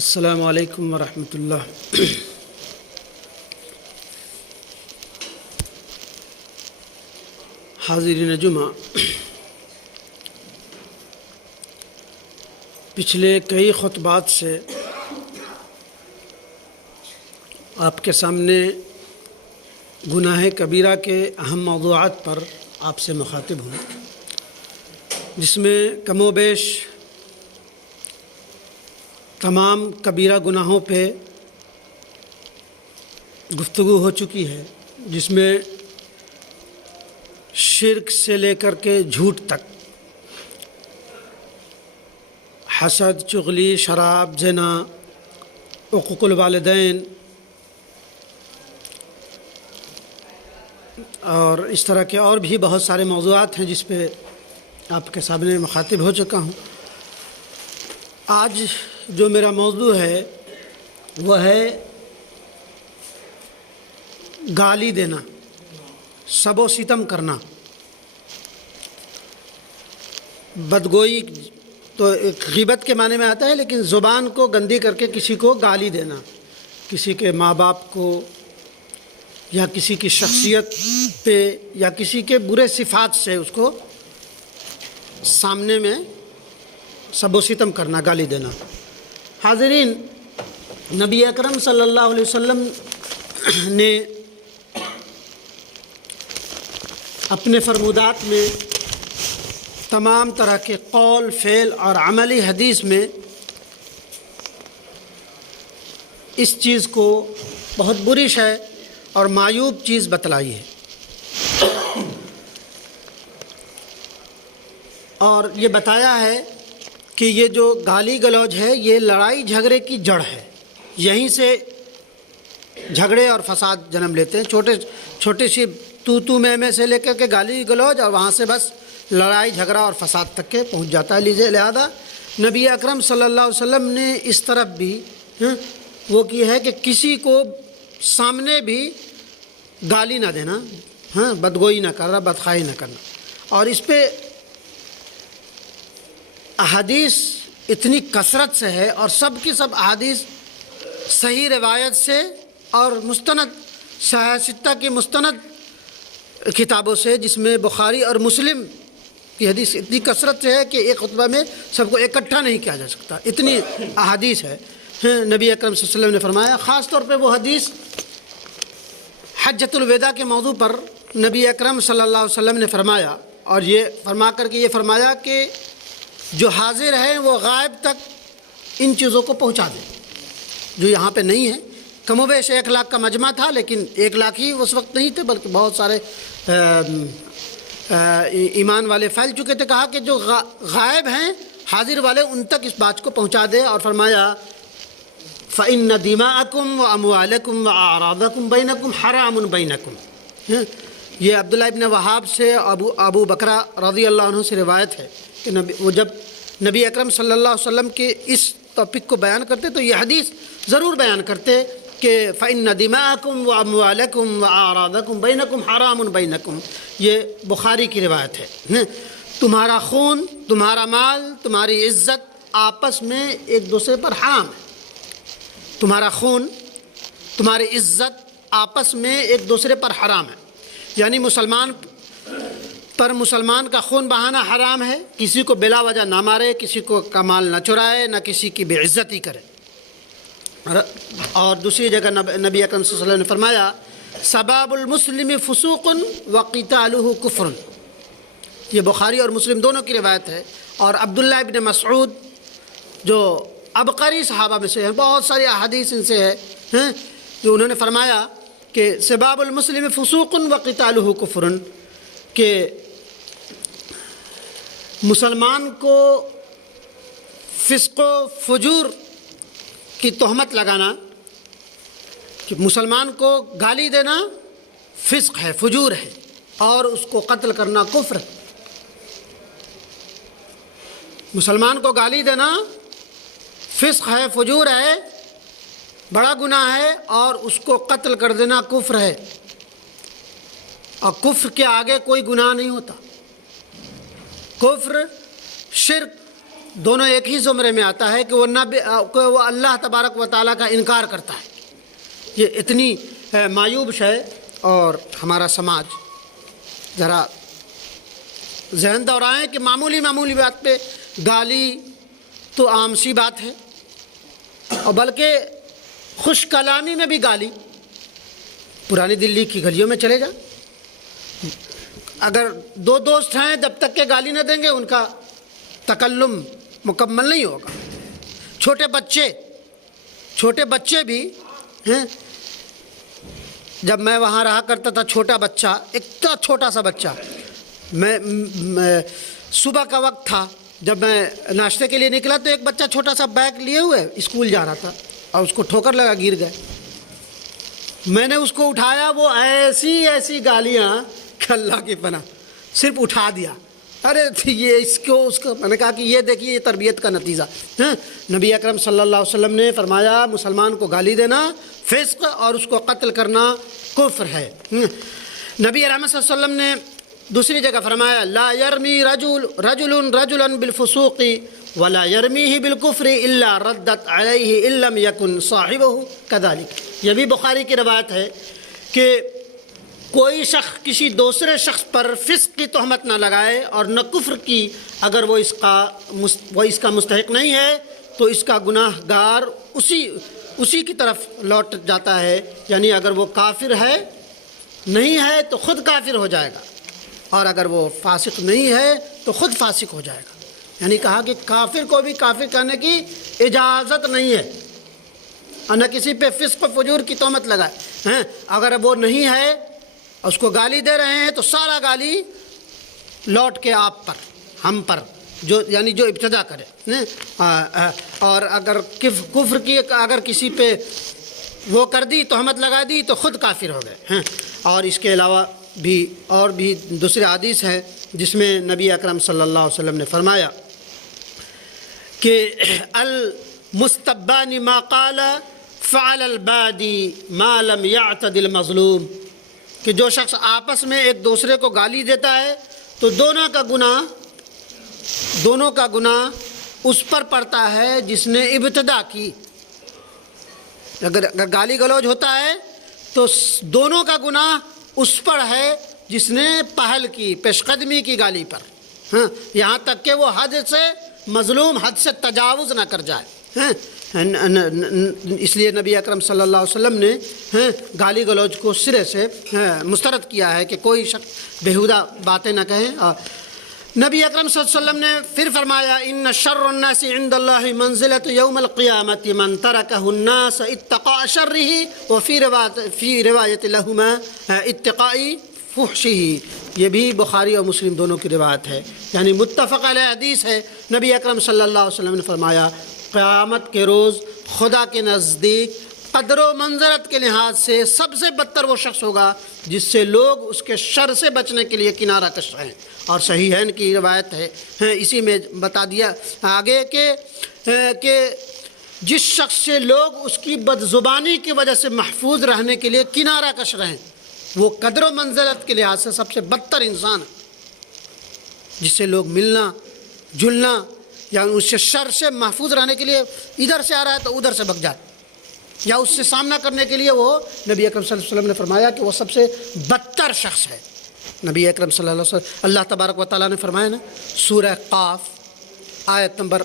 السلام علیکم ورحمۃ اللہ۔ حاضرین جمعہ، پچھلے کئی خطبات سے آپ کے سامنے گناہ کبیرہ کے اہم موضوعات پر آپ سے مخاطب ہوں، جس میں کم و بیش تمام کبیرہ گناہوں پہ گفتگو ہو چکی ہے، جس میں شرک سے لے کر کے جھوٹ تک، حسد، چغلی، شراب، زنا، عقوق الوالدین اور اس طرح کے اور بھی بہت سارے موضوعات ہیں جس پہ آپ کے سامنے مخاطب ہو چکا ہوں۔ آج جو میرا موضوع ہے وہ ہے گالی دینا، سب و ستم کرنا۔ بدگوئی تو ایک غیبت کے معنی میں آتا ہے، لیکن زبان کو گندی کر کے کسی کو گالی دینا، کسی کے ماں باپ کو یا کسی کی شخصیت پہ یا کسی کے برے صفات سے اس کو سامنے میں سب و ستم کرنا، گالی دینا۔ حاضرین، نبی اکرم صلی اللہ علیہ وسلم نے اپنے فرمودات میں تمام طرح کے قول، فعل اور عملی حدیث میں اس چیز کو بہت بری شے اور معیوب چیز بتلائی ہے، اور یہ بتایا ہے کہ یہ جو گالی گلوچ ہے یہ لڑائی جھگڑے کی جڑ ہے، یہیں سے جھگڑے اور فساد جنم لیتے ہیں۔ چھوٹی سی تو میں سے لے کر کے گالی گلوچ، اور وہاں سے بس لڑائی جھگڑا اور فساد تک کے پہنچ جاتا ہے۔ لہذا نبی اکرم صلی اللہ علیہ وسلم نے اس طرف بھی وہ کی ہے کہ کسی کو سامنے بھی گالی نہ دینا، بدگوئی نہ کرنا، بدخواہی نہ کرنا۔ اور اس پہ احادیث اتنی کثرت سے ہے، اور سب کی سب احادیث صحیح روایت سے اور مستند صحیح ستہ کی مستند کتابوں سے، جس میں بخاری اور مسلم کی حدیث اتنی کثرت سے ہے کہ ایک خطبہ میں سب کو اکٹھا نہیں کیا جا سکتا، اتنی احادیث ہے۔ نبی اکرم صلی اللہ علیہ وسلم نے فرمایا، خاص طور پہ وہ حدیث حجۃ الوداع کے موضوع پر نبی اکرم صلی اللہ علیہ وسلم نے فرمایا، اور یہ فرما کر کے یہ فرمایا کہ جو حاضر ہیں وہ غائب تک ان چیزوں کو پہنچا دیں جو یہاں پہ نہیں ہیں۔ کم و بیش 1 لاکھ کا مجمع تھا، لیکن 1 لاکھ ہی اس وقت نہیں تھے، بلکہ بہت سارے ایمان والے پھیل چکے تھے۔ کہا کہ جو غائب ہیں، حاضر والے، ان تک اس بات کو پہنچا دے، اور فرمایا فَإِنَّ دِمَاءَكُمْ وَأَمْوَالَكُمْ وَأَعْرَاضَكُمْ بَيْنَكُمْ حَرَامٌ بَيْنَكُمْ۔ یہ عبداللہ ابن وہاب سے، ابو بکرہ رضی اللہ عنہ سے روایت ہے کہ وہ جب نبی اکرم صلی اللہ علیہ وسلم کے اس ٹاپک کو بیان کرتے تو یہ حدیث ضرور بیان کرتے کہ فَإِنَّ دِمَاءَكُمْ وَأَمْوَالَكُمْ وَأَعْرَاضَكُمْ بَيْنَكُمْ حَرَامٌ بَيْنَكُمْ۔ یہ بخاری کی روایت ہے۔ تمہارا خون، تمہارا مال، تمہاری عزت آپس میں ایک دوسرے پر حرام ہے۔ تمہارا خون، تمہاری عزت آپس میں ایک دوسرے پر حرام ہے، یعنی مسلمان کا خون بہانا حرام ہے، کسی کو بلا وجہ نہ مارے، کسی کو کا مال نہ چرائے، نہ کسی کی بے عزتی کرے۔ اور دوسری جگہ نبی اکرم صلی اللہ علیہ وسلم نے فرمایا سباب المسلم فسوق وقتالہ کفر۔ یہ بخاری اور مسلم دونوں کی روایت ہے۔ اور عبداللہ ابن مسعود جو عبقری صحابہ میں سے ہیں، بہت ساری احادیث ان سے ہے، جو انہوں نے فرمایا کہ سباب المسلم فسوق وقتالہ کفر، کہ مسلمان کو فسق و فجور کی تہمت لگانا، کہ مسلمان کو گالی دینا فسق ہے، فجور ہے، اور اس کو قتل کرنا کفر ہے۔ مسلمان کو گالی دینا فسق ہے، فجور ہے، بڑا گناہ ہے، اور اس کو قتل کر دینا کفر ہے، اور کفر کے آگے کوئی گناہ نہیں ہوتا۔ کفر، شرک دونوں ایک ہی زمرے میں آتا ہے کہ وہ اللہ تبارک و تعالیٰ کا انکار کرتا ہے۔ یہ اتنی معیوب شے، اور ہمارا سماج ذرا ذہن دورائیں کہ معمولی بات پہ گالی تو عام سی بات ہے، اور بلکہ خوش کلامی میں بھی گالی۔ پرانی دلی کی گلیوں میں چلے جائیں، اگر دو دوست ہیں جب تک کہ گالی نہ دیں گے ان کا تکلم مکمل نہیں ہوگا۔ چھوٹے بچے بھی ہیں، جب میں وہاں رہا کرتا تھا، چھوٹا بچہ، اتنا چھوٹا سا بچہ، میں صبح کا وقت تھا، جب میں ناشتے کے لیے نکلا تو ایک بچہ چھوٹا سا بیگ لیے ہوئے اسکول جا رہا تھا، اور اس کو ٹھوکر لگا، گر گئے۔ میں نے اس کو اٹھایا، وہ ایسی گالیاں کہ اللہ کی پناہ، صرف اٹھا دیا۔ ارے یہ اس کو میں نے کہا کہ یہ دیکھیے، یہ تربیت کا نتیجہ۔ نبی اکرم صلی اللہ علیہ وسلم نے فرمایا مسلمان کو گالی دینا فسق اور اس کو قتل کرنا کفر ہے۔ نبی رحمت صلی اللہ علیہ وسلم نے دوسری جگہ فرمایا لا یرمی رجل رجلا بالفسوق ولا یرمیہ بالکفر الا ردت علیہ ان لم یکن صاحبہ کذلک۔ یہ بھی بخاری کی روایت ہے کہ کوئی شخص کسی دوسرے شخص پر فسق کی تہمت نہ لگائے اور نہ کفر کی، اگر وہ اس کا مستحق نہیں ہے تو اس کا گناہ گار اسی کی طرف لوٹ جاتا ہے، یعنی اگر وہ کافر ہے نہیں ہے تو خود کافر ہو جائے گا، اور اگر وہ فاسق نہیں ہے تو خود فاسق ہو جائے گا۔ یعنی کہا کہ کافر کو بھی کافر کہنے کی اجازت نہیں ہے، اور نہ کسی پہ فسق و فجور کی تہمت لگائے۔ اگر وہ نہیں ہے، اس کو گالی دے رہے ہیں تو سارا گالی لوٹ کے آپ پر، ہم پر، یعنی جو ابتدا کرے۔ اور اگر کفر کی اگر کسی پہ وہ کر دی، تہمت لگا دی، تو خود کافر ہو گئے۔ اور اس کے علاوہ بھی دوسرے حدیث ہے جس میں نبی اکرم صلی اللہ علیہ وسلم نے فرمایا کہ المستبان ما قال فعل البادی ما لم يعتد المظلوم، کہ جو شخص آپس میں ایک دوسرے کو گالی دیتا ہے تو دونوں کا گناہ اس پر پڑتا ہے جس نے ابتدا کی۔ اگر گالی گلوج ہوتا ہے تو دونوں کا گناہ اس پر ہے جس نے پہل کی، پیش قدمی کی گالی پر، یہاں تک کہ وہ حد سے مظلوم حد سے تجاوز نہ کر جائے۔ اس لیے نبی اکرم صلی اللہ علیہ وسلم نے گالی گلوچ کو سرے سے مسترد کیا ہے کہ کوئی شخص بیہودہ باتیں نہ کہیں۔ اور نبی اکرم صلی اللہ علیہ وسلم نے پھر فرمایا ان شر الناس عند اللہ منزلۃ یوم القیامۃ من ترکہ الناس اتقاء شرہ وفی روایت لہما اتقاء فحشہ۔ یہ بھی بخاری اور مسلم دونوں کی روایت ہے، یعنی متفق علیہ حدیث ہے۔ نبی اکرم صلی اللہ علیہ وسلم نے فرمایا قیامت کے روز خدا کے نزدیک قدر و منزلت کے لحاظ سے سب سے بدتر وہ شخص ہوگا جس سے لوگ اس کے شر سے بچنے کے لیے کنارہ کش رہیں۔ اور صحیحین کی روایت ہے، اسی میں بتا دیا آگے کہ جس شخص سے لوگ اس کی بد زبانی کی وجہ سے محفوظ رہنے کے لیے کنارہ کش رہیں، وہ قدر و منزلت کے لحاظ سے سب سے بدتر انسان ہے، جس سے لوگ ملنا جلنا یا اس سے شر سے محفوظ رہنے کے لیے ادھر سے آ رہا ہے تو ادھر سے بھگ جائے، یا اس سے سامنا کرنے کے لیے وہ نبی اکرم صلی اللہ علیہ وسلم نے فرمایا کہ وہ سب سے بدتر شخص ہے۔ نبی اکرم صلی اللہ علیہ وسلم اللہ تبارک و تعالیٰ نے فرمایا نا سورہ قاف آیت نمبر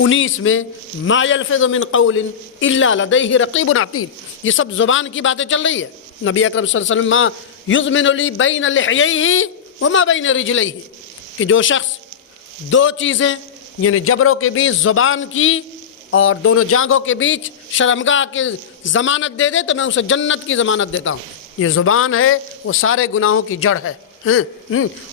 19 میں ما یلفظ من قول الا لدیہ رقیب عتید، یہ سب زبان کی باتیں چل رہی ہے۔ نبی اکرم صلی اللہ علیہ وسلم ما یضمن لی بین لحییہ وما بین رجلیہ، کہ جو شخص دو چیزیں یعنی جبروں کے بیچ زبان کی اور دونوں جانگوں کے بیچ شرمگاہ کی ضمانت دے دے تو میں اسے جنت کی ضمانت دیتا ہوں۔ یہ زبان ہے وہ سارے گناہوں کی جڑ ہے،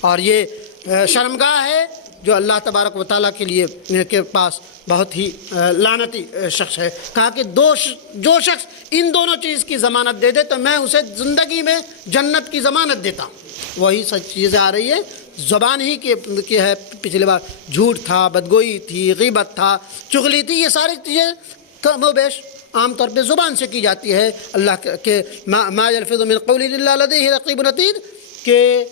اور یہ شرمگاہ ہے جو اللہ تبارک و تعالیٰ کے لیے کے پاس بہت ہی لعنتی شخص ہے۔ کہا کہ جو شخص ان دونوں چیز کی ضمانت دے دے تو میں اسے زندگی میں جنت کی ضمانت دیتا ہوں۔ وہی سچ چیزیں آ رہی ہے، زبان ہی کی ہے، پچھلی بار جھوٹ تھا، بدگوئی تھی، غیبت تھا، چغلی تھی، یہ ساری چیزیں کم و بیش عام طور پہ زبان سے کی جاتی ہے۔ اللہ کے ما یلفظ من قول الا لدیہ رقیب عتید کہ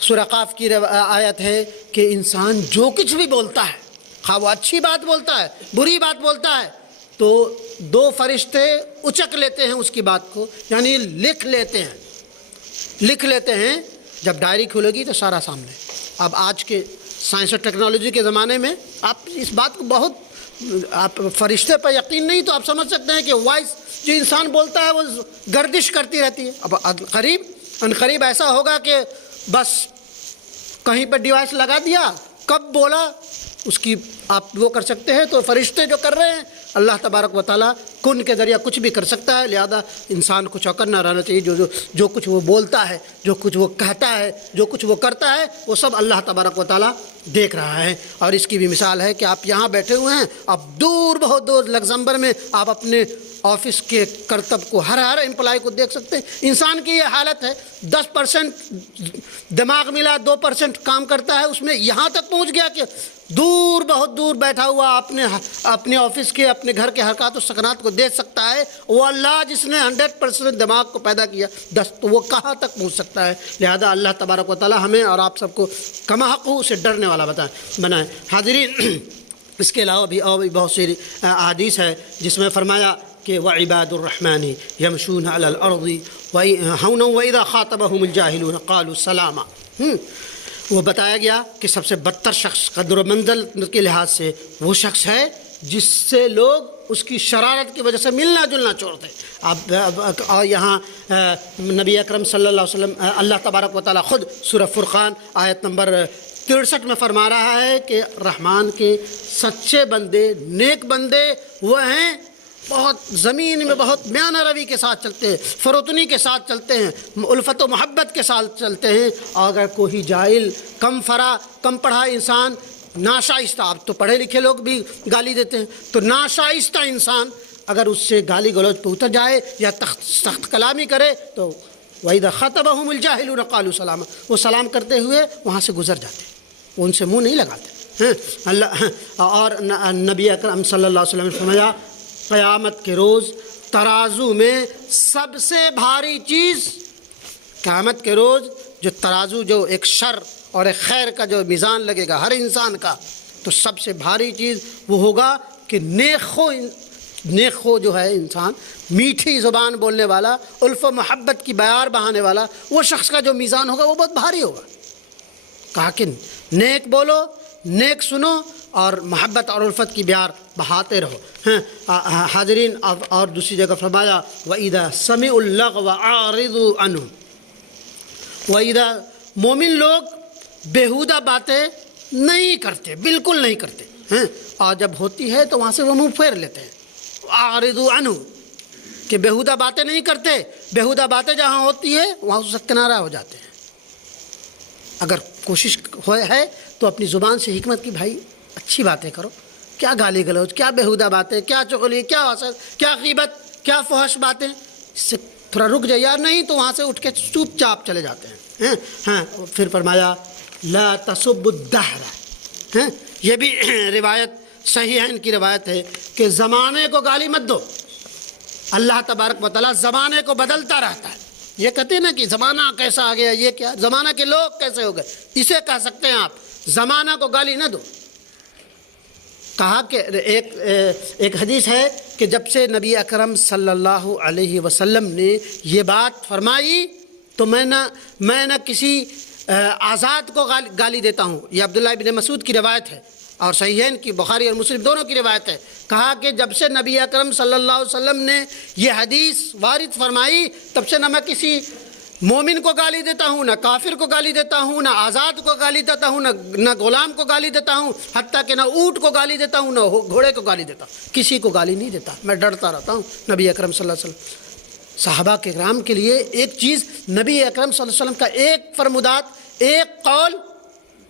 سورہ قاف کی آیت ہے کہ انسان جو کچھ بھی بولتا ہے خواہ وہ اچھی بات بولتا ہے بری بات بولتا ہے تو 2 فرشتے اچک لیتے ہیں اس کی بات کو، یعنی لکھ لیتے ہیں۔ جب ڈائری کھلے گی تو سارا سامنے۔ اب آج کے سائنس اور ٹیکنالوجی کے زمانے میں آپ اس بات کو بہت، آپ فرشتے پر یقین نہیں تو آپ سمجھ سکتے ہیں کہ وائس جو انسان بولتا ہے وہ گردش کرتی رہتی ہے۔ اب ان قریب ایسا ہوگا کہ بس کہیں پر ڈیوائس لگا دیا، کب بولا اس کی آپ وہ کر سکتے ہیں۔ تو فرشتے جو کر رہے ہیں، اللہ تبارک و تعالیٰ کن کے ذریعہ کچھ بھی کر سکتا ہے، لہذا انسان کو چوکن نہ رہنا چاہیے۔ جو کچھ وہ بولتا ہے، جو کچھ وہ کہتا ہے، جو کچھ وہ کرتا ہے، وہ سب اللہ تبارک و تعالیٰ دیکھ رہا ہے۔ اور اس کی بھی مثال ہے کہ آپ یہاں بیٹھے ہوئے ہیں، آپ بہت دور لگزمبرگ میں آپ اپنے آفس کے کرتب کو، ہر امپلائی کو دیکھ سکتے ہیں۔ انسان کی یہ حالت ہے، 10% دماغ ملا، 2% کام کرتا ہے، اس میں یہاں تک پہنچ گیا کہ بہت دور بیٹھا ہوا اپنے آفس کے، اپنے گھر کے حرکات و سکنات کو دیکھ سکتا ہے۔ وہ اللہ جس نے 100% دماغ کو پیدا کیا، تو وہ کہاں تک پہنچ سکتا ہے؟ لہذا اللہ تبارک و تعالیٰ ہمیں اور آپ سب کو کما حق سے ڈرنے والا بنائے۔ حاضرین، اس کے علاوہ بھی اور بہت سی احادیث ہے جس میں فرمایا کہ وعباد الرحمن یمشون علی الارض ہونا واذا خاطبهم الجاہلون قالوا سلاما۔ وہ بتایا گیا کہ سب سے بدتر شخص قدر و منزل کے لحاظ سے وہ شخص ہے جس سے لوگ اس کی شرارت کی وجہ سے ملنا جلنا چھوڑتے۔ اب یہاں نبی اکرم صلی اللہ علیہ وسلم، اللہ تبارک و تعالیٰ خود سورہ فرقان آیت نمبر 63 میں فرما رہا ہے کہ رحمان کے سچے بندے، نیک بندے وہ ہیں بہت زمین میں بہت میانہ روی کے ساتھ چلتے ہیں، فروتنی کے ساتھ چلتے ہیں، الفت و محبت کے ساتھ چلتے ہیں۔ اور اگر کوئی جاہل، کم پڑھا انسان، ناشائستہ، اب تو پڑھے لکھے لوگ بھی گالی دیتے ہیں، تو ناشائستہ انسان اگر اس سے گالی گلوچ پہ اتر جائے یا سخت کلامی کرے تو وَإِذَا خَاطَبَهُمُ الْجَاهِلُونَ قَالُوا سَلَامًا، وہ سلام کرتے ہوئے وہاں سے گزر جاتے ہیں، وہ ان سے منہ نہیں لگاتے۔ اور نبی اکرم صلی اللہ علیہ وسلم نے فرمایا قیامت کے روز ترازو میں سب سے بھاری چیز، قیامت کے روز جو ترازو، جو ایک شر اور ایک خیر کا جو میزان لگے گا ہر انسان کا، تو سب سے بھاری چیز وہ ہوگا کہ نیک خو جو ہے انسان، میٹھی زبان بولنے والا، الف و محبت کی بیار بہانے والا، وہ شخص کا جو میزان ہوگا وہ بہت بھاری ہوگا۔ کہا کہ نیک بولو، نیک سنو اور محبت اور الفت کی بیار بہاتے رہو۔ حاضرین، اور دوسری جگہ فرمایا وَإِذَا سَمِعُوا اللَّغْوَ أَعْرِضُوا عَنْهُ، وَإِذَا مومن لوگ بیہودہ باتیں نہیں کرتے، بالکل نہیں کرتے، اور جب ہوتی ہے تو وہاں سے وہ منہ پھیر لیتے ہیں۔ أَعْرِضُوا عَنْهُ کہ بیہودہ باتیں نہیں کرتے، بیہودہ باتیں جہاں ہوتی ہے وہاں سے کنارہ ہو جاتے ہیں۔ اگر کوشش ہے تو اپنی زبان سے حکمت کی، بھائی اچھی باتیں کرو، کیا گالی گلوچ، کیا بیہودہ باتیں، کیا چغلی، کیا حسد، کیا غیبت، کیا فحش باتیں، اس سے تھوڑا رک جائے یار، نہیں تو وہاں سے اٹھ کے چوپ چاپ چلے جاتے ہیں۔ پھر فرمایا لا تسبوا الدہر، یہ بھی روایت صحیح ہے، ان کی روایت ہے کہ زمانے کو گالی مت دو، اللہ تبارک و تعالیٰ زمانے کو بدلتا رہتا ہے۔ یہ کہتے ہیں نا کہ زمانہ کیسا آ گیا، یہ کیا زمانہ کے لوگ کیسے ہو گئے، اسے کہہ سکتے ہیں آپ، زمانہ کو گالی نہ دو۔ کہا کہ ایک حدیث ہے کہ جب سے نبی اکرم صلی اللہ علیہ وسلم نے یہ بات فرمائی تو میں نہ کسی آزاد کو گالی دیتا ہوں، یہ عبداللہ ابن مسعود کی روایت ہے اور صحیحین کی، بخاری اور مسلم دونوں کی روایت ہے۔ کہا کہ جب سے نبی اکرم صلی اللہ علیہ وسلم نے یہ حدیث وارد فرمائی تب سے نہ میں کسی مومن کو گالی دیتا ہوں، نہ کافر کو گالی دیتا ہوں، نہ آزاد کو گالی دیتا ہوں، نہ غلام کو گالی دیتا ہوں، حتیٰ کہ نہ اونٹ کو گالی دیتا ہوں، نہ گھوڑے کو گالی دیتا ہوں، کسی کو گالی نہیں دیتا، میں ڈرتا رہتا ہوں۔ نبی اکرم صلی اللہ علیہ وسلم، صحابہ کے کرام کے لیے ایک چیز، نبی اکرم صلی اللہ علیہ وسلم کا ایک فرمودات، ایک قول،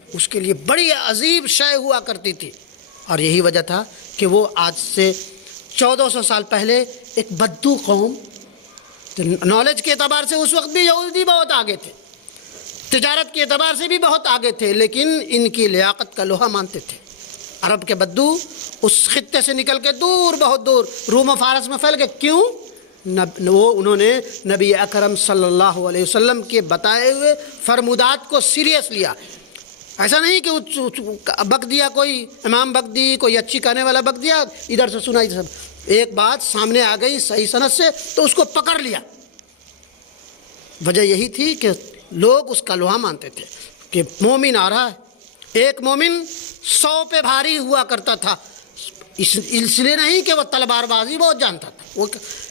اس کے لیے بڑی عظیم شے ہوا کرتی تھی۔ اور یہی وجہ تھا کہ وہ آج سے 1400 سال پہلے ایک بدو قوم، نالج کے اعتبار سے اس وقت بھی یہودی بہت آگے تھے، تجارت کے اعتبار سے بھی بہت آگے تھے، لیکن ان کی لیاقت کا لوہا مانتے تھے۔ عرب کے بدو اس خطے سے نکل کے دور، بہت دور روم و فارس میں پھیل گئے۔ کیوں؟ انہوں نے نبی اکرم صلی اللہ علیہ وسلم کے بتائے ہوئے فرمودات کو سیریس لیا۔ ایسا نہیں کہ بک دیا کوئی امام بک دی، کوئی اچھی کہنے والا بک دیا، ادھر سے سنا ادھر سے، ایک بات سامنے آ گئی صحیح سند سے تو اس کو پکڑ لیا۔ وجہ یہی تھی کہ لوگ اس کا لوہا مانتے تھے کہ مومن آ رہا ہے۔ ایک مومن 100 پہ بھاری ہوا کرتا تھا، اس لیے نہیں کہ وہ تلوار بازی بہت جانتا تھا، وہ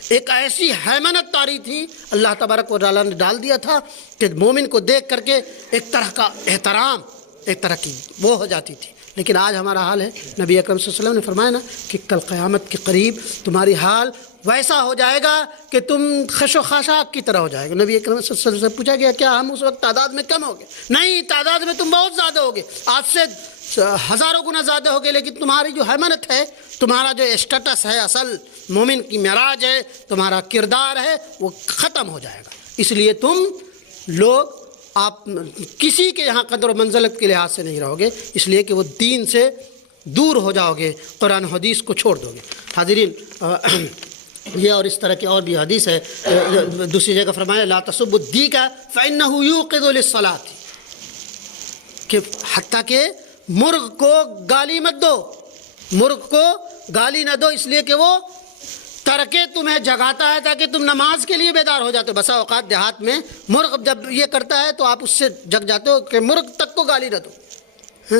ایک ایسی ہیمنت طاری تھی اللہ تبارک و تعالیٰ نے ڈال دیا تھا کہ مومن کو دیکھ کر کے ایک طرح کا احترام، ایک طرح کی وہ ہو جاتی تھی۔ لیکن آج ہمارا حال ہے، نبی اکرم صلی اللہ علیہ وسلم نے فرمایا نا کہ کل قیامت کے قریب تمہاری حال ویسا ہو جائے گا کہ تم خش و خاشاک کی طرح ہو جائے گا۔ نبی اکرم صلی اللہ علیہ وسلم سے پوچھا گیا کیا ہم اس وقت تعداد میں کم ہوگے؟ نہیں، تعداد میں تم بہت زیادہ ہوگے، آج سے ہزاروں گنا زیادہ ہوگے، لیکن تمہاری جو حیمنت ہے، تمہارا جو اسٹیٹس ہے، اصل مومن کی معراج ہے، تمہارا کردار ہے، وہ ختم ہو جائے گا۔ اس لیے تم لوگ آپ کسی کے یہاں قدر و منزلت کے لحاظ سے نہیں رہو گے، اس لیے کہ وہ دین سے دور ہو جاؤ گے، قرآن و حدیث کو چھوڑ دو گے۔ حاضرین، یہ اور اس طرح کی اور بھی حدیث ہے، دوسری جگہ فرمایا لا تسبوا الدیک فإنہ یوقظ للصلاۃ، کہ حتیٰ کہ مرغ کو گالی مت دو، مرغ کو گالی نہ دو، اس لیے کہ وہ ترکے تمہیں جگاتا ہے تاکہ تم نماز کے لیے بیدار ہو جاتے ہو۔ بسا اوقات دیہات میں مرغ جب یہ کرتا ہے تو آپ اس سے جگ جاتے ہو کہ مرغ تک کو گالی نہ دو۔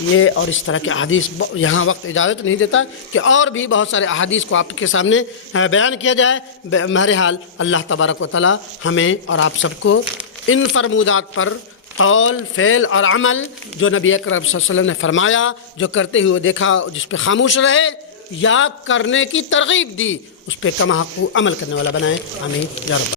یہ اور اس طرح کے احادیث، یہاں وقت اجازت نہیں دیتا کہ اور بھی بہت سارے احادیث کو آپ کے سامنے بیان کیا جائے۔ بہرحال اللہ تبارک و تعالی ہمیں اور آپ سب کو ان فرمودات پر قول، فعل اور عمل جو نبی اکرم صلی اللہ علیہ وسلم نے فرمایا، جو کرتے ہوئے دیکھا جس پہ خاموش رہے یا کرنے کی ترغیب دی، اس پہ کما حق عمل کرنے والا بنائے۔ آمین یا رب۔